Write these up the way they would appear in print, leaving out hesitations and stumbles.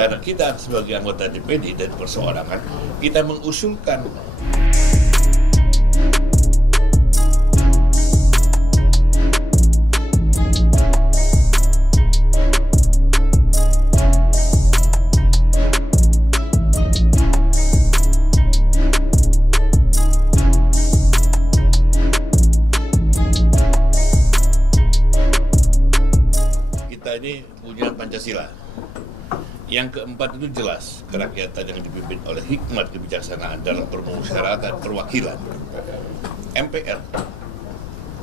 Karena kita sebagai anggota DPD dan perseorangan, kita mengusulkan kita ini punya Pancasila. Yang keempat itu jelas, kerakyatan yang dipimpin oleh hikmat kebijaksanaan dalam permusyawaratan perwakilan MPR.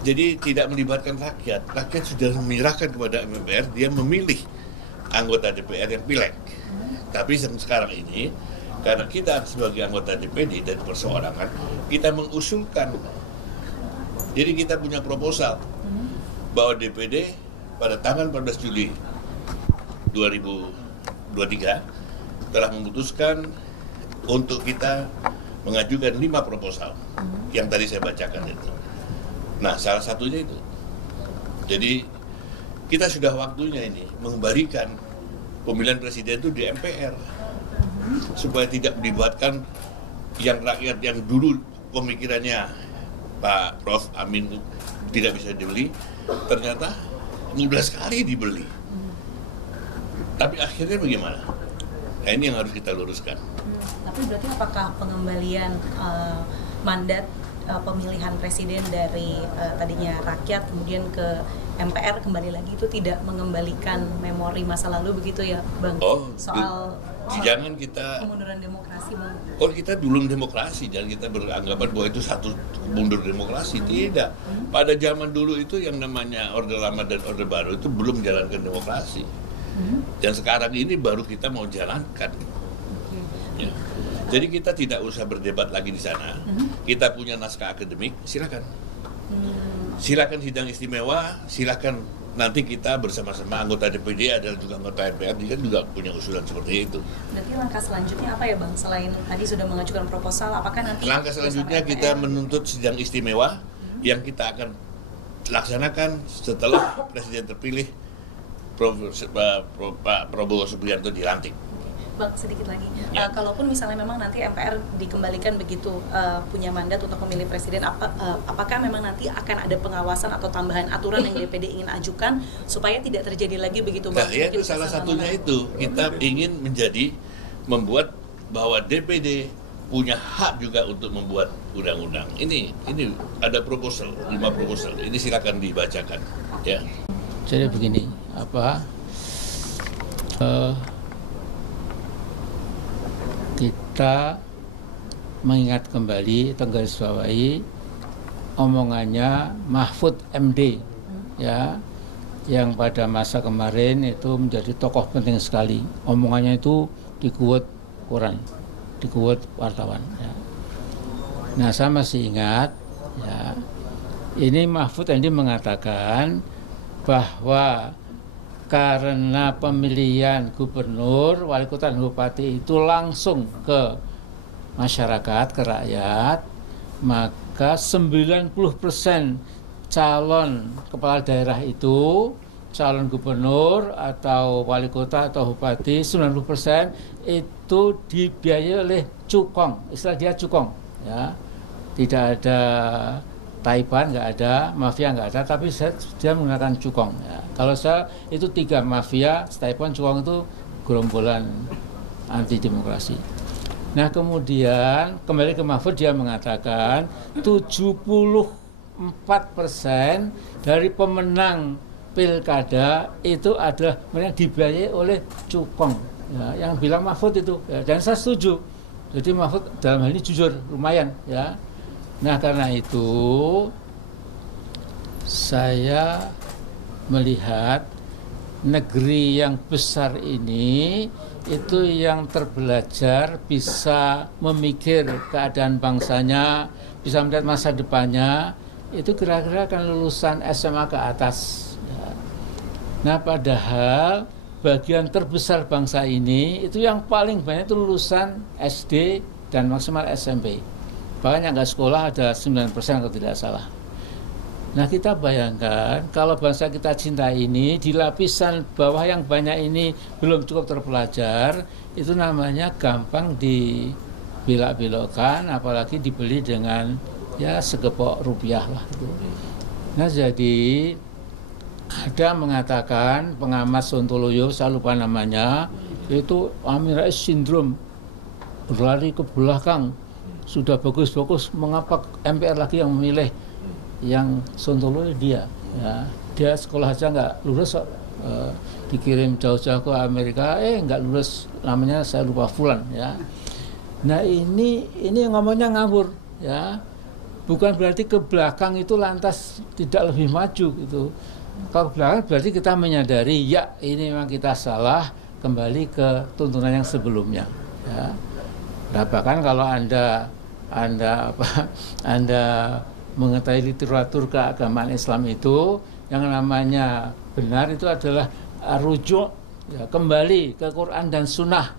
Jadi tidak melibatkan rakyat. Rakyat sudah menyerahkan kepada MPR, dia memilih anggota DPR yang pileg. Tapi sekarang ini, karena kita sebagai anggota DPD dan perseorangan, kita mengusulkan. Jadi kita punya proposal bahwa DPD pada tanggal 14 Juli 2023 telah memutuskan untuk kita mengajukan 5 proposal yang tadi saya bacakan itu. Nah, salah satunya itu. Jadi kita sudah waktunya ini mengembalikan pemilihan presiden itu di MPR supaya tidak melibatkan yang rakyat yang dulu pemikirannya Pak Prof. Amin tidak bisa dibeli, ternyata mudah sekali dibeli. Tapi akhirnya bagaimana? Nah, ini yang harus kita luruskan. Tapi berarti apakah pengembalian mandat pemilihan presiden dari tadinya rakyat kemudian ke MPR kembali lagi itu tidak mengembalikan memori masa lalu begitu ya, Bang? Soal jangan kita kemunduran demokrasi, Bang. Kita belum demokrasi, jangan kita beranggapan bahwa itu satu mundur demokrasi. Tidak. Pada zaman dulu itu yang namanya Orde Lama dan Orde Baru itu belum menjalankan demokrasi. Dan sekarang ini baru kita mau jalankan. Ya. Jadi kita tidak usah berdebat lagi di sana. Kita punya naskah akademik, silakan. Silakan sidang istimewa, silakan nanti kita bersama-sama anggota DPD adalah juga anggota MPR, dia juga punya usulan seperti itu. Berarti langkah selanjutnya apa ya, Bang? Selain tadi sudah mengajukan proposal, apakah nanti langkah selanjutnya kita menuntut sidang istimewa yang kita akan laksanakan setelah presiden terpilih Pak Prabowo Subianto dilantik. Bang, sedikit lagi. Kalaupun misalnya memang nanti MPR dikembalikan begitu punya mandat untuk memilih presiden, apakah memang nanti akan ada pengawasan atau tambahan aturan yang DPD ingin ajukan supaya tidak terjadi lagi begitu, Bang? Nah, ya itu salah satunya itu. Kita ingin membuat bahwa DPD punya hak juga untuk membuat undang-undang. Ini ada proposal, 5 proposal. Ini silakan dibacakan, ya. Jadi begini, kita mengingat kembali, menggarisbawahi omongannya Mahfud MD, ya, yang pada masa kemarin itu menjadi tokoh penting sekali. Omongannya itu di-quote koran, di-quote wartawan. Ya. Nah, saya masih ingat, ya, ini Mahfud MD mengatakan bahwa karena pemilihan gubernur, wali kota dan bupati itu langsung ke masyarakat, ke rakyat, maka 90% calon kepala daerah itu, calon gubernur atau wali kota atau bupati, 90% itu dibiayai oleh cukong, istilah dia cukong, ya. Tidak ada Taipan, nggak ada, mafia nggak ada, tapi dia menggunakan cukong. Ya. Kalau saya itu 3 mafia, Taipan, cukong itu gerombolan anti demokrasi. Nah, kemudian kembali ke Mahfud, dia mengatakan 74% dari pemenang pilkada itu adalah mereka dibiayai oleh cukong. Ya, yang bilang Mahfud itu, ya, dan saya setuju. Jadi Mahfud dalam hal ini jujur, lumayan, ya. Nah, karena itu saya melihat negeri yang besar ini itu yang terbelajar bisa memikir keadaan bangsanya, bisa melihat masa depannya, itu kira-kira akan lulusan SMA ke atas. Nah, padahal bagian terbesar bangsa ini itu yang paling banyak itu lulusan SD dan maksimal SMP. Bahkan yang nggak sekolah ada 9% kalau tidak salah. Nah kita bayangkan kalau bangsa kita cinta ini di lapisan bawah yang banyak ini belum cukup terpelajar, itu namanya gampang dibelak-belokkan, apalagi dibeli dengan ya segepok rupiah lah itu. Nah jadi ada mengatakan pengamat Sontoloyo, saya lupa namanya, itu Amin Rais sindrom, berlari ke belakang, sudah bagus-bagus, mengapa MPR lagi yang memilih yang Sontoloyo dia, ya. Dia sekolah aja nggak lulus, dikirim jauh-jauh ke Amerika, nggak lulus, namanya saya lupa Fulan, ya. Nah ini yang ngomongnya ngawur, ya. Bukan berarti ke belakang itu lantas tidak lebih maju gitu. Kalau ke belakang berarti kita menyadari ya ini memang kita salah, kembali ke tuntunan yang sebelumnya, ya. Nah, bahkan kalau anda mengetahui literatur keagamaan Islam itu, yang namanya benar itu adalah rujuk, ya, kembali ke Quran dan Sunnah.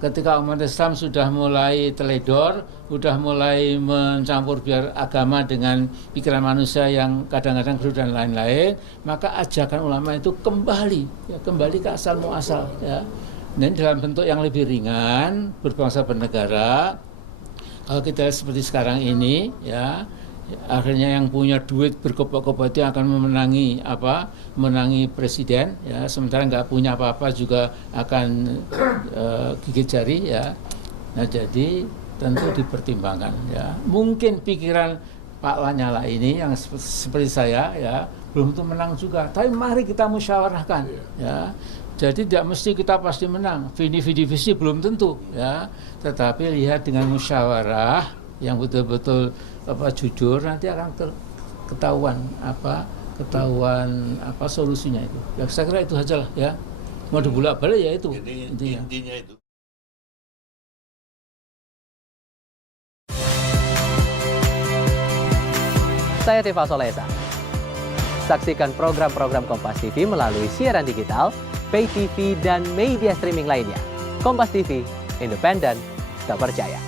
Ketika umat Islam sudah mulai teledor, sudah mulai mencampur biar agama dengan pikiran manusia yang kadang-kadang berbeda dan lain-lain, maka ajakan ulama itu kembali ke asal muasal, ya. Dan dalam bentuk yang lebih ringan, berbangsa bernegara. Kalau kita seperti sekarang ini, ya, akhirnya yang punya duit berkopok-kopok itu akan menangi presiden, ya, sementara nggak punya apa-apa juga akan gigit jari, ya. Nah jadi tentu dipertimbangkan, ya. Mungkin pikiran Pak Lanyala ini yang seperti saya, ya, belum tentu menang juga, tapi mari kita musyawarahkan, ya. Jadi tidak mesti kita pasti menang, visi belum tentu, ya. Tetapi lihat dengan musyawarah yang betul-betul jujur, nanti akan ketahuan solusinya itu. Ya saya kira itu saja lah, ya. Mau dibulak-balik ya itu intinya itu. Saya Tifa Solesa. Saksikan program-program Kompas TV melalui siaran digital, pay TV, dan media streaming lainnya. Kompas TV, independen, terpercaya.